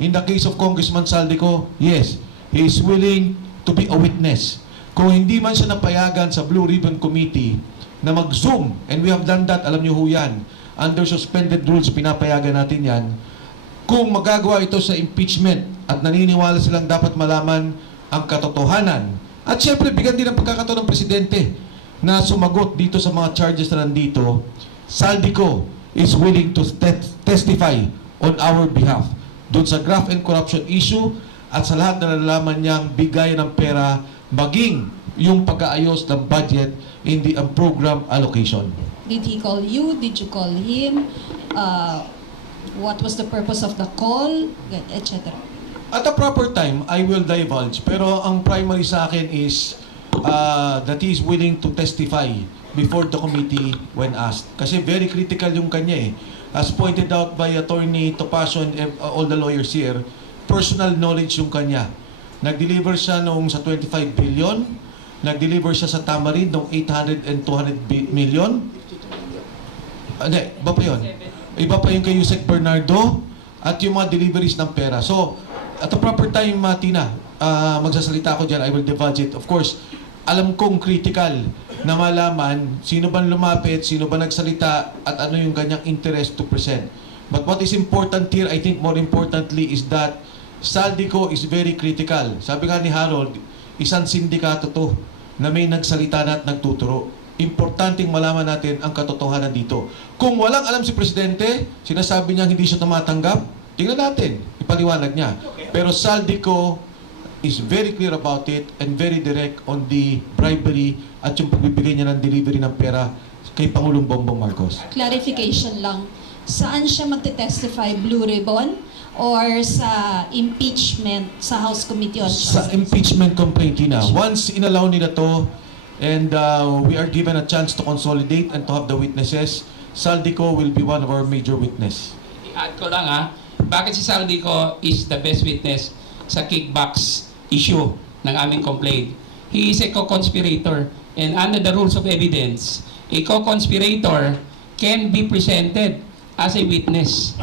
In the case of Congressman Saldico, yes, he is willing to be a witness. Kung hindi man siya napayagan sa Blue Ribbon Committee na mag-Zoom, and we have done that, alam niyo ho yan, under suspended rules, pinapayagan natin yan, kung magagawa ito sa impeachment at naniniwala silang dapat malaman ang katotohanan. At syempre, bigyan din ng pagkakataon ng Presidente na sumagot dito sa mga charges na nandito, Saldico is willing to testify on our behalf doon sa graft and corruption issue at sa lahat na nalalaman niyang bigay ng pera maging yung pag-aayos ng budget in the program allocation. Did he call you? Did you call him? What was the purpose of the call? Etc. At a proper time, I will divulge. Pero ang primary sa akin is that he is willing to testify before the committee when asked. Kasi very critical yung kanya eh. As pointed out by Attorney Topacio and all the lawyers here, personal knowledge yung kanya. Nag-deliver siya noong sa 25 billion, nag-deliver siya sa Tamarind noong 800 and 200 million. Hindi, iba pa yun. Iba pa yung kay Yusek Bernardo at yung mga deliveries ng pera. So, at the proper time, Tina, magsasalita ako dyan, I will divulge it. Of course, alam kong critical na malaman sino ba lumapit, sino ba nagsalita, at ano yung kanyang interest to present. But what is important here, I think more importantly, is that Saldico is very critical. Sabi nga ni Harold, isang sindikato to na may nagsalita na at nagtuturo. Importanteng malaman natin ang katotohanan dito. Kung walang alam si Presidente, sinasabi niya hindi siya tumatanggap, tingnan natin, ipaliwanag niya. Pero Saldico is very clear about it and very direct on the bribery at yung pagbibigay niya ng delivery ng pera kay Pangulong Bongbong Marcos. Clarification lang. Saan siya magte-testify? Blue Ribbon? Or sa impeachment sa House Committee on Justice? Sa impeachment complaint, Tina. Once inalaw nila to and we are given a chance to consolidate and to have the witnesses, Saldico will be one of our major witness. I-add ko lang bakit si Saldico is the best witness sa kickbacks issue ng aming complaint. He is a co-conspirator and under the rules of evidence, a co-conspirator can be presented as a witness.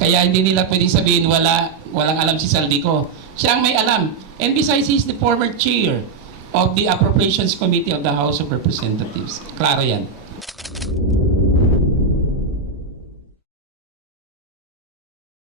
Kaya hindi nila pwedeng sabihin walang alam si Saldico. Siya ang may alam. And besides, he's the former chair of the Appropriations Committee of the House of Representatives. Klaro yan.